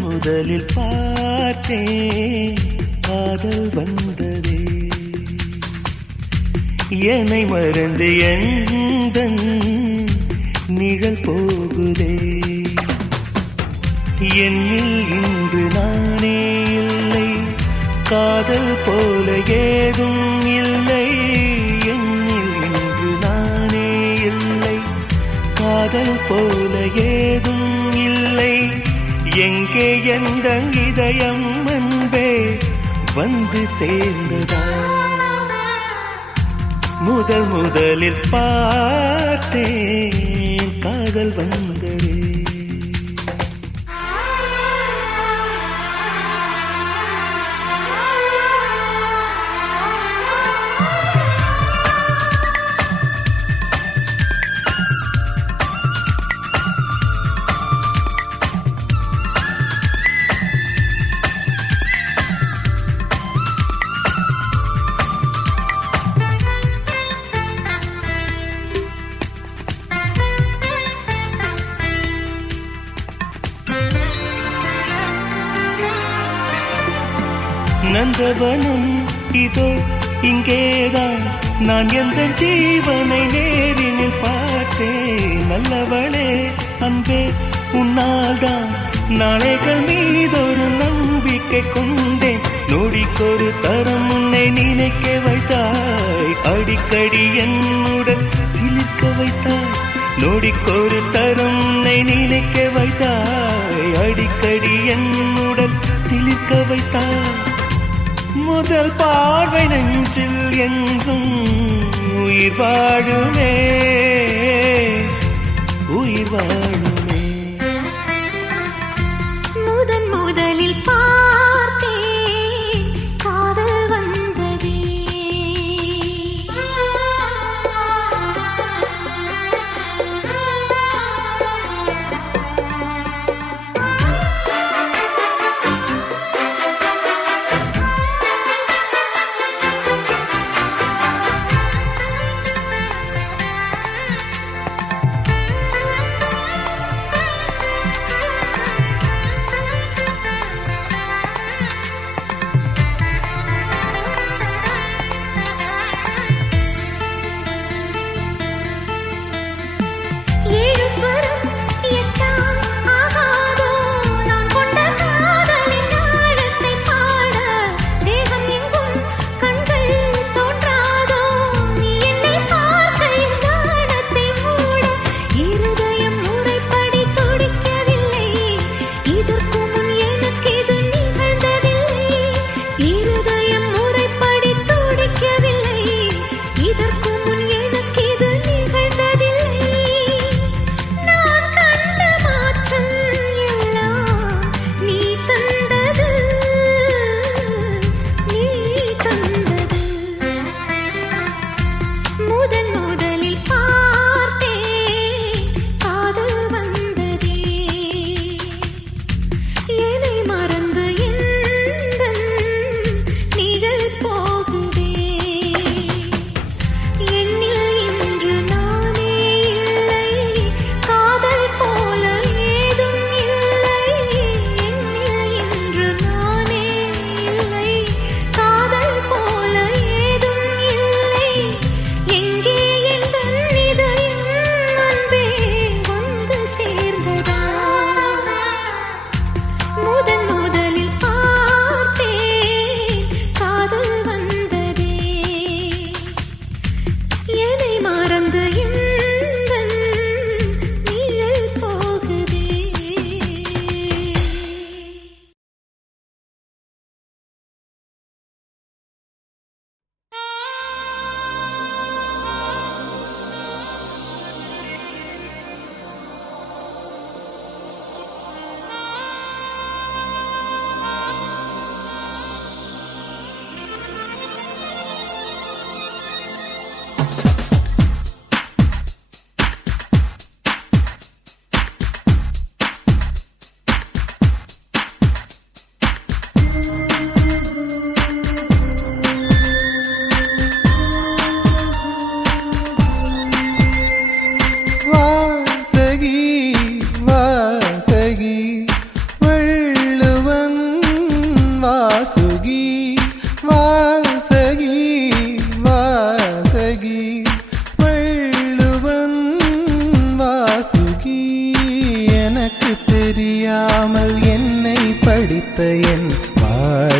முதலில் பார்த்தேன் காதல் வந்ததே, என்னை மறந்து எந்தன் நிழல் போகுதே. என்னில் இன்று நானே இல்லை, காதல் போல ஏதும் இல்லை. என்னில் இன்று நானே இல்லை, காதல் போல ஏதும் இல்லை. எங்கே எந்த இதயம் அன்பே வந்து சேர்ந்ததா? முதலில் பார்த்தேன் காதல் வந்ததே. நந்தவனம் இதோ இங்கேதான், நான் எந்த ஜீவனை நேரினில் பார்த்தேன். நல்லவளே அன்பே உன்னால்தான் நாளைகள் மீதொரு நம்பிக்கை கொண்டேன். நொடிக்கொரு தரம் உன்னை நினைக்க வைத்தாய், அடிக்கடி என்னுடன் சிலிர்க்க வைத்தாய். நொடிக்கொரு தரம் உன்னை நினைக்க வைத்தாய், அடிக்கடி என்னுடன் சிலிர்க்க வைத்தாய். முதல் பார்வை நெஞ்சில் என்றும் உயிர் வாழுமே, உயிர் வாழுமே. முதலில் பார்த்தேன் காதல் வந்ததே.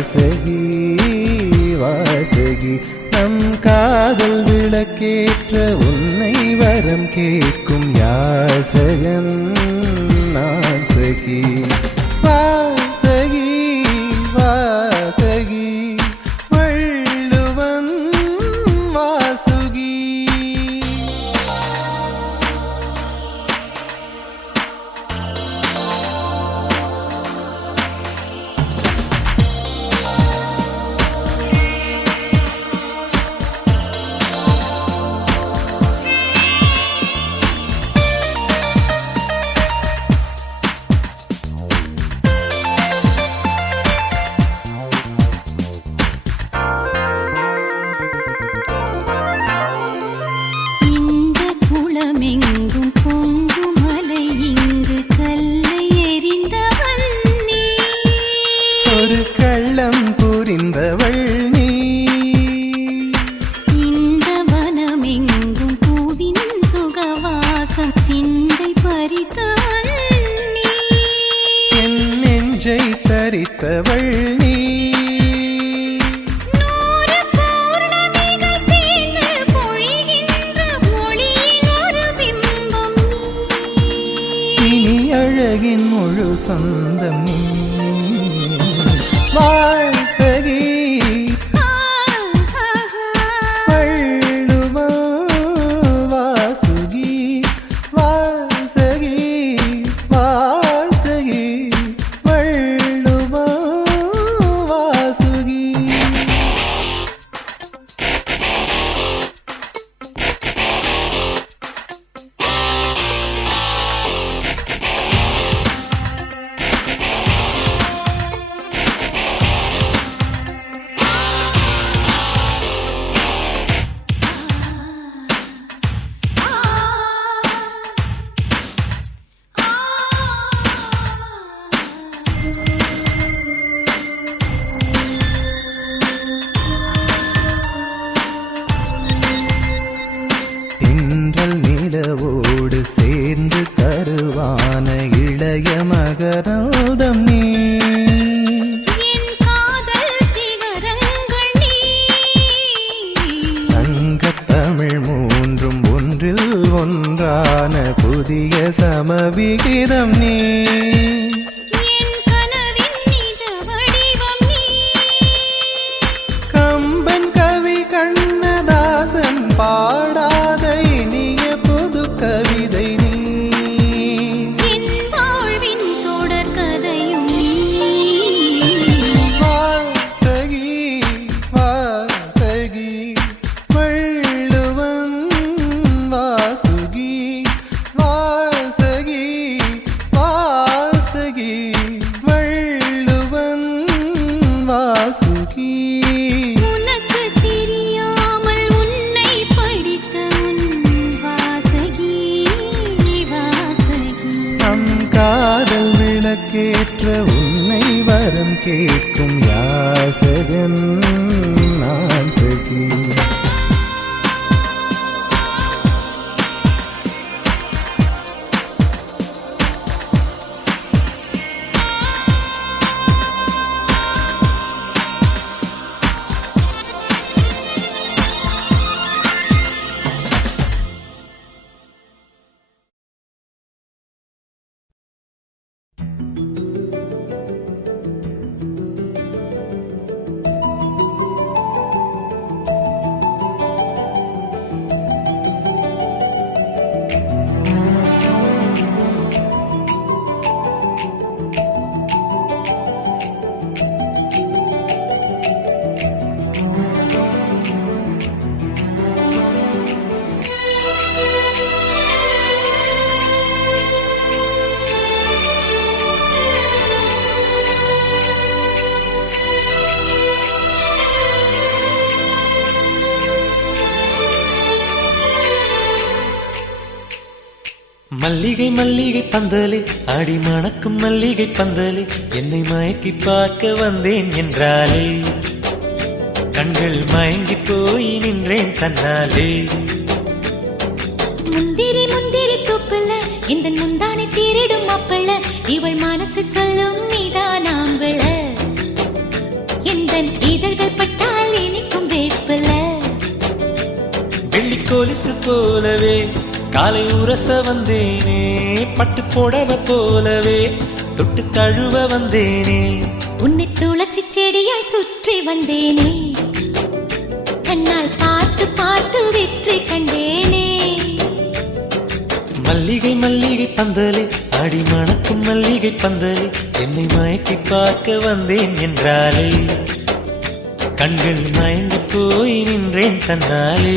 வாசகி வாசகி நம் காதல் விளக்கேற்ற உன்னை வரம் கேட்கும் யாசகன் நான் சகி வாசகி வாசகி வள்ளுவன் வாசுகி எங்கும் பொங்கும் மலை இங்கு கல்லை எறிந்தவள் நீ ஒரு கள்ளம் புரிந்தவள் நீ இந்த வனம் எங்கும் பூவின் சுகவாசம் சிந்தை பறித்தவள் நீ என் நெஞ்சை தரித்தவள் நீ அழகின் முழு சொந்தம் நீ வாசகி வள்ளுவ வாசுகி வாசகி வாசகி வள்ளுவ வாசுகி நிலவோடு சேர்ந்து தருவான இளைய மகரதம் நீ என் காதல் சிகரங்கள் நீ சங்கத்தமிழ் மூன்றும் ஒன்றில் ஒன்றான புதிய சமவிகிதம் நீ என் கனவின் நிஜ வடிவம் நீ கம்பன் கவி கண்ணதாசன் பாடா உனக்கு தெரியாமல் உன்னை படித்த உன் வாசகி வாசகி நம் காதல் விளக்கேற்ற உன்னை வரம் கேட்கும் யாசகன் நான் சகி மல்லிகை மல்லிகை பந்தலில் அடி மணக்கும் மல்லிகை பந்தலில் என்னை மயக்கி பார்க்க வந்தேன் என்றாலே கண்கள் மயங்கி போய் நின்றேன் தன்னாலே முந்திரி முந்திரி தூக்குல இந்த முந்தானை திருடும் மாப்பிள்ள இவள் மனசு சொல்லும் நீதான் ஆம்பள எந்தன் இதழ்கள் பட்டால் இனிக்கும் வேப்பில வெள்ளி கொலுசு போலவே காலை உரச வந்தேனே பட்டு புடவை போலவே தொட்டு தழுவ வந்தேனே உன்னை துளசி செடியாய் சுற்றி வந்தேனே கண்ணால் பார்த்து பார்த்து வெற்றி கண்டேனே மல்லிகை மல்லிகை பந்தலே அடி மணக்கும் மல்லிகை பந்தலே என்னை மயக்கி பார்க்க வந்தேன் என்றாலே கண்கள் மயங்கி போய் நின்றேன் தன்னாலே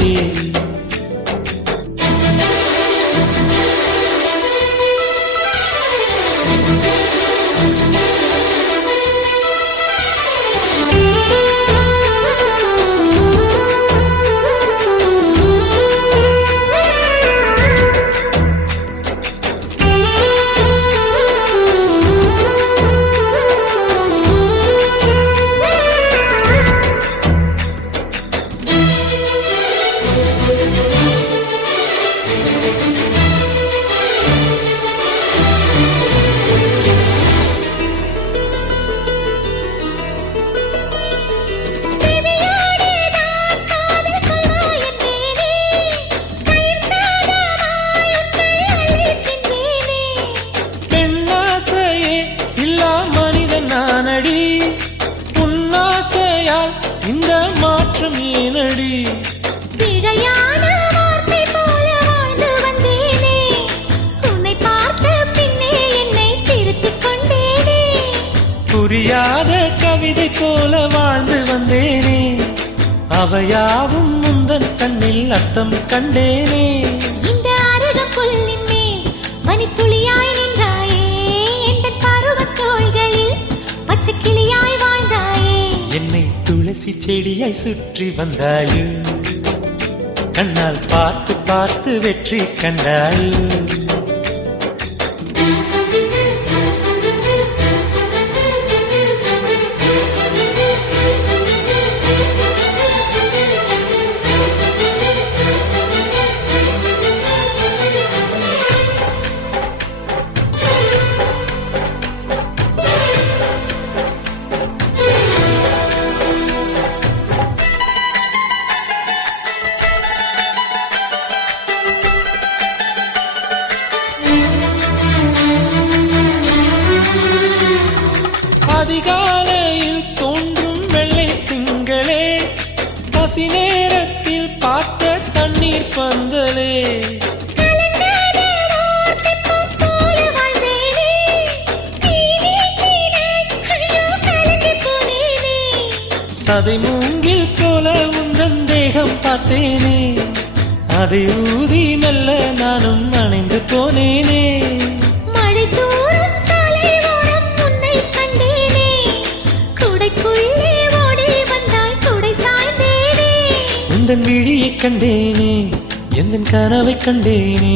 அவையாவும் முந்தன் கண்ணில் அர்த்தம் கண்டேனே இந்த அருக புல்லின் மேல் மணித்துளியாய் நின்றாயே இந்த பருவத் தோள்களில் பச்சை கிளியாய் வாழ்ந்தாயே என்னை துளசி செடியாய் சுற்றி வந்தாயே கண்ணால் பார்த்து பார்த்து வெற்றி கண்டாயே சதை மூங்கில் போல உந்தன் தேகம் பார்த்தேனே அதை ஊதி மெல்ல நானும் அணைந்து போனேனே மழை தூறும் சாலை ஓரம் உன்னை கண்டேனே குடைக்குள்ளே ஓடி வந்தாய் குடை சாய்ந்தேனே உந்தன் விழியை கண்டேனே எந்தன் கனவை கண்டேனே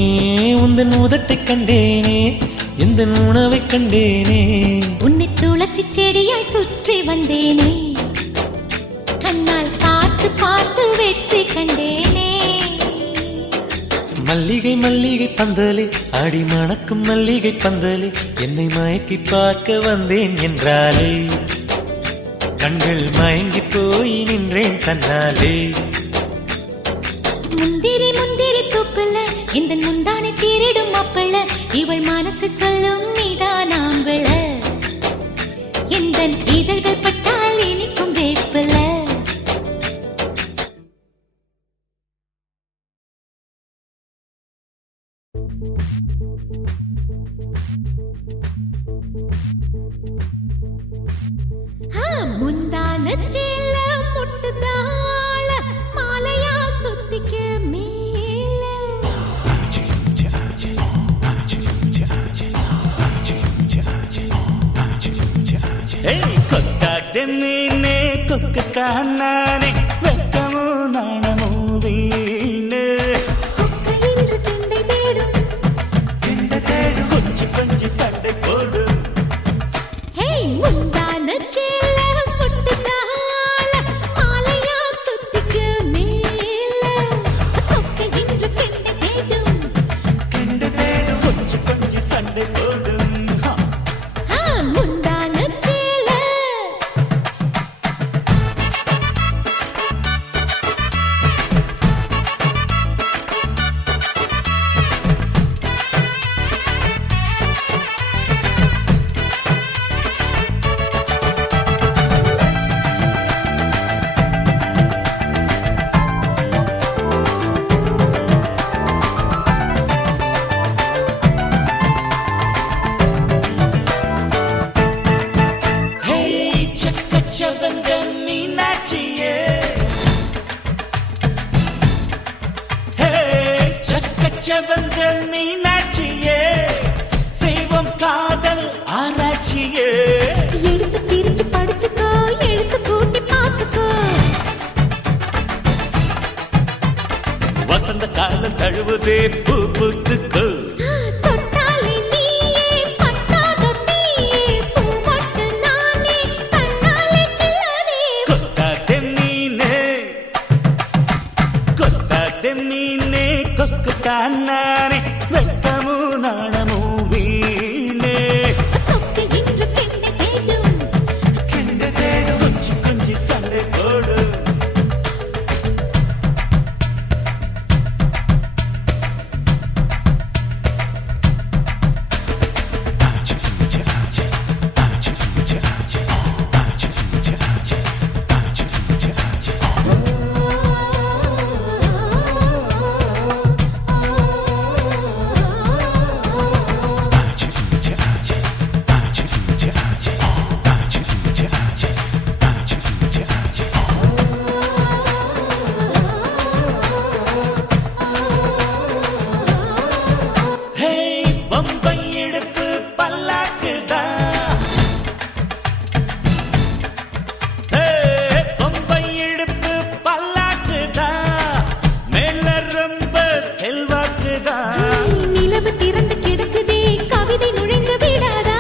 உந்தன் உதட்டை கண்டேனே எந்தன் உணவை கண்டேனே உன்னை துளசி செடியாய் சுற்றி வந்தேனே கண்ணால் பார்த்து பார்த்து வெற்றி கண்டேனே மல்லிகை மல்லிகை பந்தலே அடி மணக்கும் மல்லிகை பந்தலே என்னை மயக்கி பார்க்க வந்தேன் என்றாலே கண்கள் மயங்கி போய் நின்றேன் தன்னாலே முந்திரி முந்திரி தூக்குல இந்த முந்தானை திருடும் மாப்பிள்ள இவள் மனசு சொல்லும் நீதான் ஆம்பள இந்த இதழ்கள் பட்டால் இனிக்கும் வேப்பில முந்தான சேல முட்டுதாள மாலையா சுத்திக்க மேல கொத்தாடனே கொக்கு காணானே வெக்கமோ நாணமோ வீணே கொக்க இன்று துண்டை தேடும் கொஞ்சி கொஞ்சி சண்டை போடு ஹே முந்தான சேல முட்டுதாள மாலையா சுத்திக்க மேல கொக்க இன்று துண்டை தேடும் கொஞ்சி கொஞ்சி சண்டை போடு முந்தான சேல செவந்த மீனாட்சியே செவந்த மீனாட்சியே செய்வோம் காதல் ஆராய்ச்சியே எடுத்து பிரிச்சு படிச்சுக்கோ எழுத்து கூட்டி பார்த்துக்கோ வசந்த காலம் தழுவுதே பூ பூத்துக்கோ தொட்டாலே நீயே பத்தாத தீயே பூ மட்டும் நானே கண்ணாலே கிள்ளாதே கொத்தாதே மீனே கொத்தாதே மீனே கொக்கு காணானே வெக்கமோ நாணமோ வீணே தொட்டு இன்று கெண்டு தேடும் கொஞ்சி கொஞ்சி சண்டை போடு நிலவு திறந்து கிடக்குதே கவிதை நுழைந்து விடாதா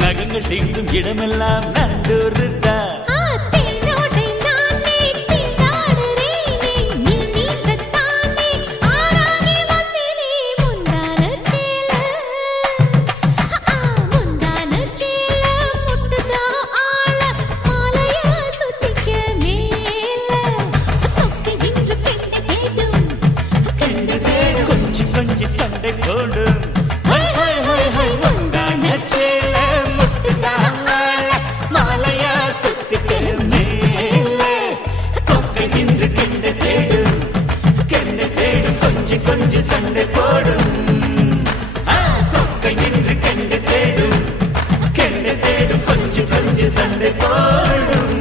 நகங்கள் தீண்டும் இடமெல்லாம் நல்லூருதா தேனோடை நானே திண்டாடுறேனே நீ நீந்தத்தானே ஆறாகி வந்தேனே முந்தான சேல முட்டுதா ஆள மாலையா சுத்திக்க மேல தொட்டு இன்று கெண்டு தேடும் கொஞ்சி கொஞ்சி சண்டை போடு முந்தான சேல முட்டுதா ஆள மாலையா சுத்திக்க மேல தொட்டு இன்று கெண்டு தேடும் கொஞ்சி கொஞ்சி சண்டை போடும் தொட்டு இன்று கெண்டு தேடும் கொஞ்சி கொஞ்சி சண்டை போடும்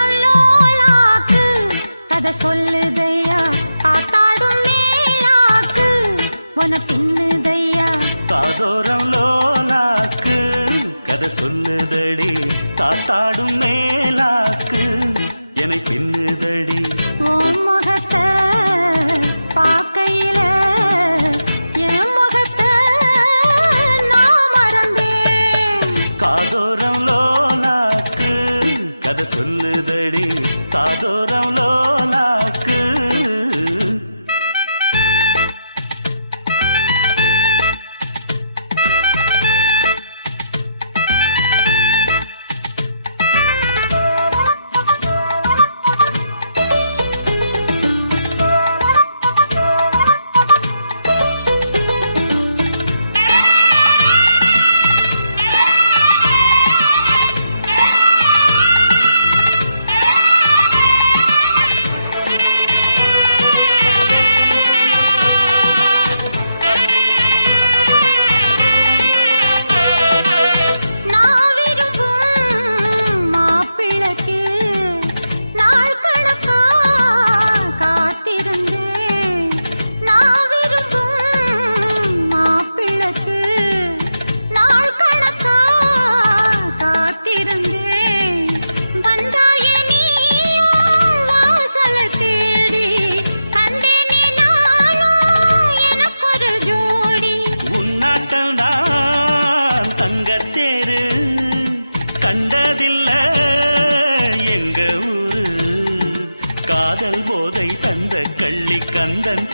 காதோரல்லோலாக்கு அத சொல்லுதையா காத்தாடும் மேலாக்கு உன பின்னுதையா காதோரம் லோலாக்கு கதை சொல்லுதடி காத்தாடும் மேலாக்கு என்னை பின்னுதடி உன் முகத்தை பார்க்கையில என் முகத்தை நான் மறந்தேன் காதோரம் லோலாக்கு கதை சொல்லுதடி காதோரம் லோலாக்கு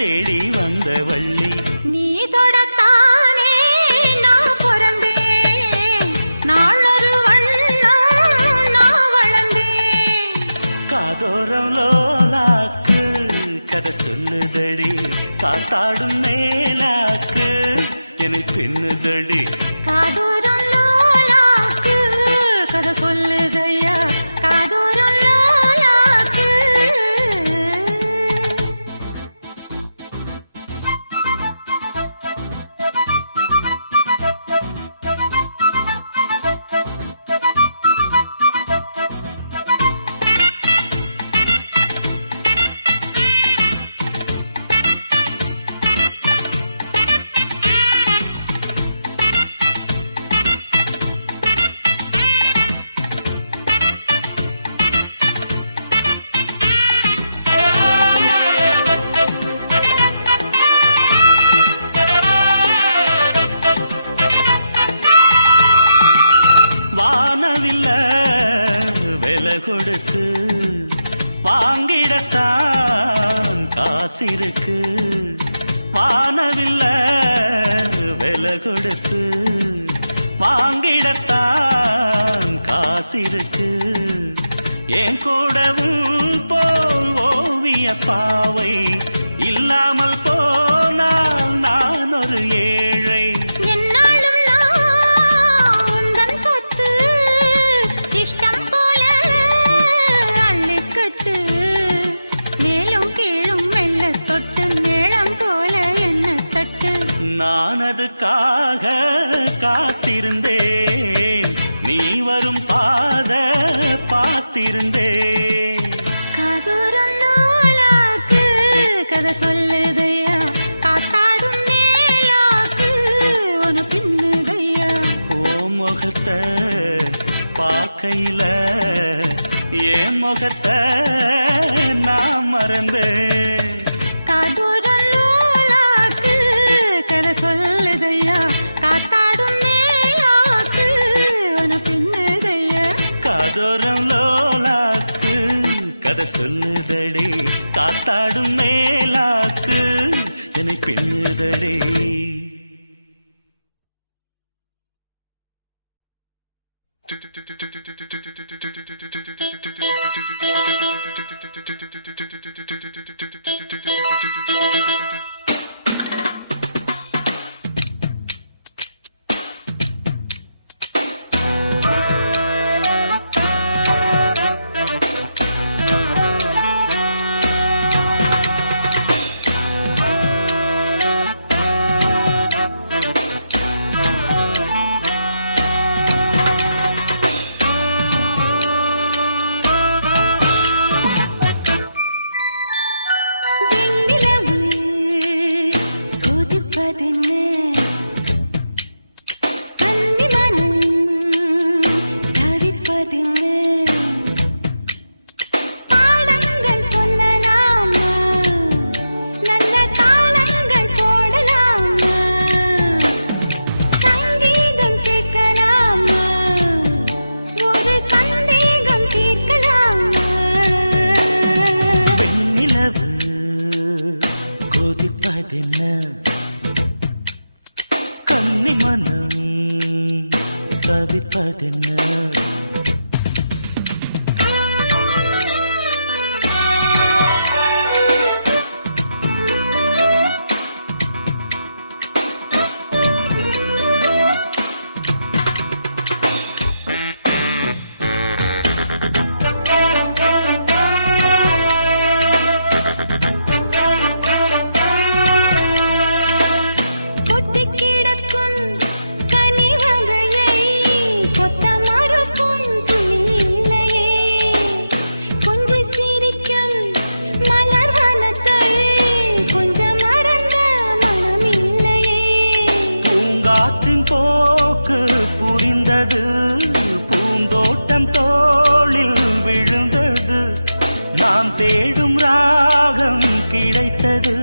தேடி வந்த வள்ளி. நீ தொடத்தானே நான் பிறந்தேன், நாளொரு வண்ணம் நான் வளர்ந்தேன். காதோரம் லோலாக்கு கதை சொல்லுதடி, காத்தாடும் மேலாக்கு என்னை பின்னுதடி. காதோரம் லோலாக்கு கதை சொல்லுதையா, காதோரம் லோலாக்கு. வானவில்ல விலை கொடுத்து வாங்கிடத்தான் காசிருக்கு. வானவில்ல விலை கொடுத்து வாங்கிடத்தான் காசிருக்கு. என் கூடவும் போல் ஓவிய பாவை இல்லாமல் போனால் நான் ஒரு ஏழை. என்னாலும் நான் உந்தன் சொத்து, இஷ்டம் போல அள்ளிக்கட்டு. மேலும் கீழும் மெல்ல தொட்டு மேளம் போல என்ன தட்டு. நான் அதுக்காக காத்திருந்தேன், நீ வரும் பாத பார்த்திருந்தேன். காதோரம் லோலாக்கு கதை சொல்லுதையா, காத்தாடும் மேலாக்கு உன பின்னுதையா. ஓ முகத்தை பார்க்கையில என் முகத்தை நான் மறந்தேன். காதோரம் லோலாக்கு கதை சொல்லுதையா, காத்தாடும் மேலாக்கு உன பின்னுதையா. காதோரம் லோலாக்கு கதை சொல்லுதடி, காத்தாடும் மேலாக்கு என்னை பின்னுதடி. வெண்ணிலவு கொதிப்பதென்ன, கன்னி மனம் தவிப்பதென்ன. பாடங்கள் சொல்லலாமா, நல்ல தாளங்கள் போடலாமா, சங்கீதம் கேட்கலாமா, ஒரு சந்தேகம் தீர்க்கலாமா. வெண்ணிலவு கொதிப்பதென்ன, கன்னி மனம் தவிப்பதென்ன. கொட்டிக் கிடக்கும் கனிவகையை கொத்த மறுக்கும் துணி இல்லையே. கொஞ்சி சிரிக்கும் மலர் வனத்தை கொஞ்சம் மறந்த மனம் இல்லையே. பூங்காற்றின் போக்கு புரிந்தது, பூந்தோட்டம் தோளில் விழுந்தது. நாம் தேடும் ராகம் கிடைத்தது,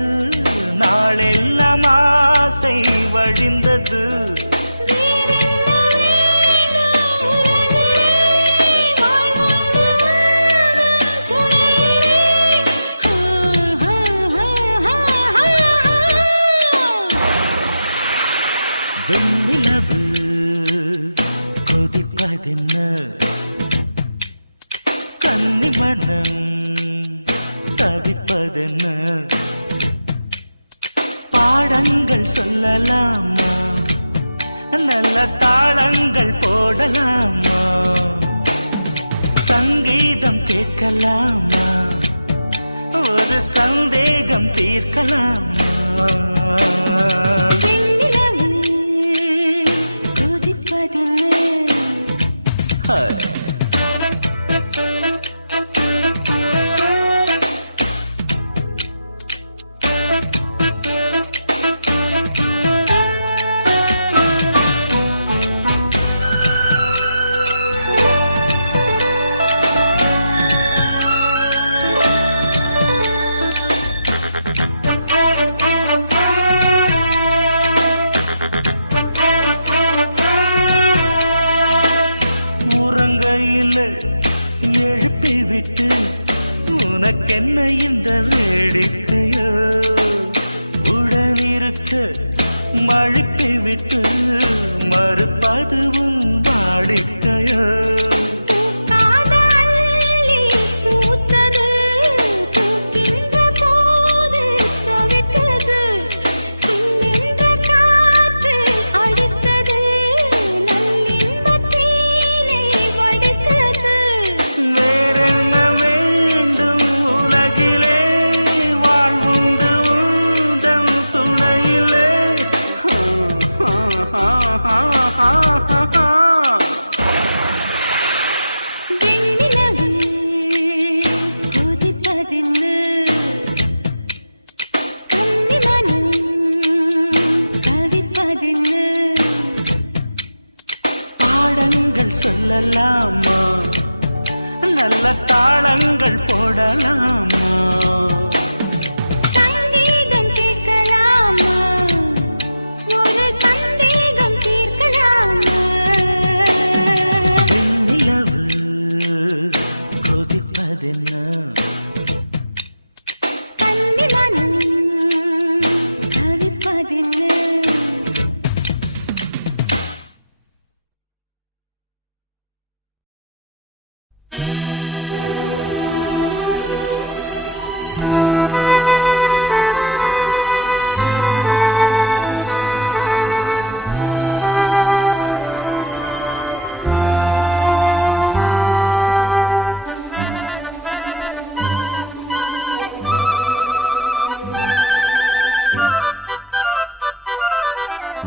நாளெல்லாம் ஆசை வழிந்தது. வேறென்ன வேண்டும் உலகிலே, வாழ்வுண்டு உந்தன் துணையிலே. ஹா, ஹா, ஹா, ஹா, ஹா. கன்னி மனம் தவிப்பதென்ன பாடங்கள் சொல்லலாமா நல்ல தாளங்கள் போடலாமா சங்கீதம் கேட்கலாமா ஒரு சந்தேகம் தீர்க்கலாமா எழுப்பி விட்டு உனக்கென்ன இந்த வேடிக்கையோ உடனிருக்க மழுப்பி விட்டு மறுப்பதுவும் வாடிக்கையோ சொல்லலாமா நல்ல தாளங்கள் போடலாமா சங்கீதம் கேட்கலாமா ஒரு சந்தேகம் தீர்க்கலாமா வெண்ணிலவு கொதிப்பதென்ன கன்னி மனம் தவிப்பதென்ன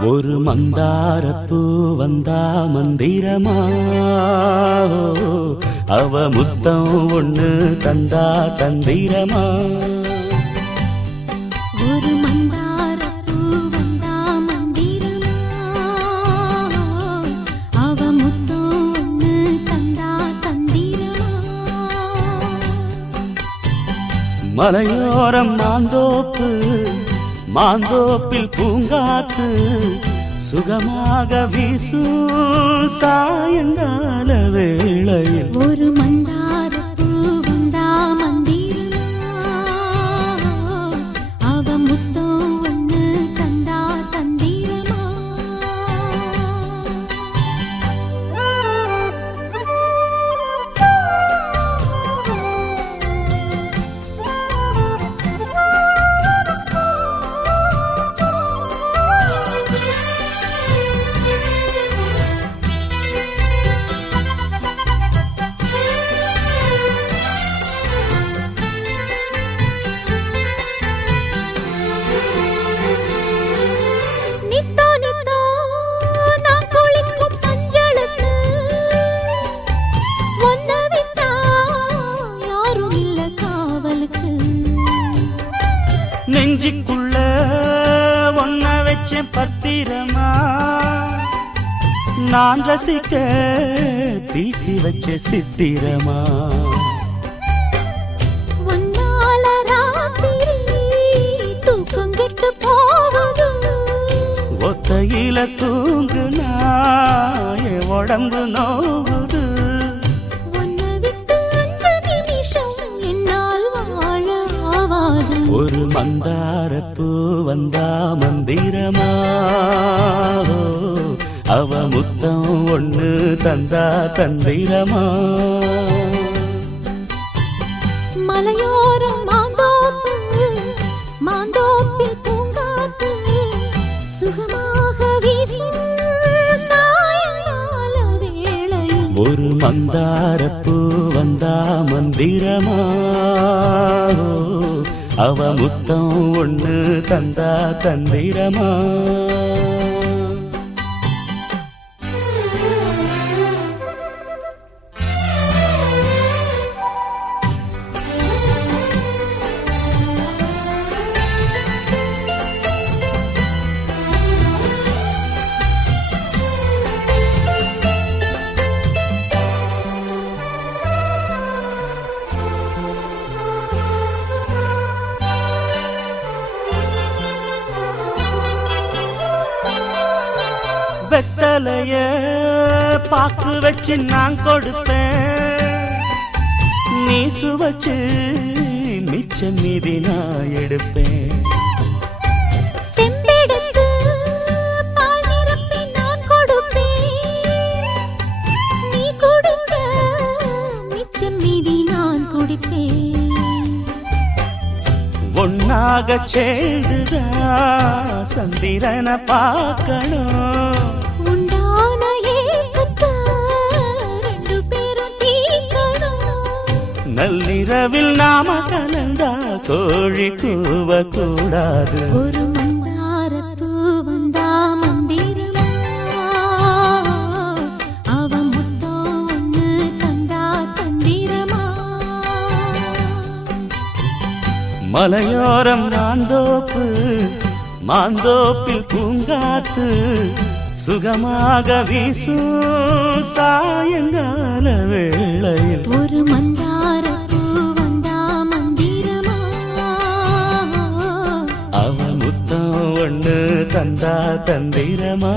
ஒரு மந்தாரப்பூ வந்தா மந்திரமா அவ முத்தம் ஒண்ணு தந்தா தந்திரமா ஒரு மந்தாரப்பூ வந்தா மந்திரமா அவ முத்தம் ஒண்ணு தந்தா தந்திரமா மலையோரம் மாந்தோப்பு மாந்தோப்பில் பூங்காத்து சுகமாக வீசும் சாயங்கால வேளையில் ஒரு மந்தாரப்பூ வந்தா மந்திரமா அவ முத்தம் ஒண்ணு தந்தா தந்திரமா நெஞ்சுக்குள்ள ஒன்ன வச்ச பத்திரமா நான் ரசிக்க தீட்டி வச்ச சித்திரமா ஒன்னால ராத்திரி தூக்கம் கெட்டு போகுது ஒத்தையில தூங்குனா என் உடம்பு நோகுது உன்னை விட்டு 5 நிமிஷம் என்னால் வாழ ஆவாது ஒரு மந்தாரப்பூ வந்தா மந்திரமா அவ முத்தம் ஒண்ணு தந்தா தந்திரமா மந்தாரப்பூ வந்தா மந்திரமா அவ முத்தம் ஒண்ணு தந்தா தந்திரமா வெத்தலைய பாக்கு வச்சு நான் கொடுப்பேன் நீ சுவச்சு மிச்சம் மீதி நான் எடுப்பேன் செம்பெடுத்து பால் நிரப்பி நான் கொடுப்பேன் நீ கொடுக்க மிச்சம் மீதி நான் குடிப்பேன் ஒன்னாக சேர்ந்துதான் சந்திரனை பார்க்கணும் நள்ளிரவில் நாம கலந்தா கோழி கூவ கூடாது ஒரு மந்தாரப்பூ வந்தா மந்திரமா அவ முத்தம் ஒண்ணு தந்தா தந்திரமா மலையோரம் மாந்தோப்பு மாந்தோப்பில் பூங்காத்து சுகமாக வீசும் சாயங்கால வேளையில் ஒரு மந்தாரப்பூ வந்தா மந்திரமா அவ முத்தம் ஒண்ணு தந்தா தந்திரமா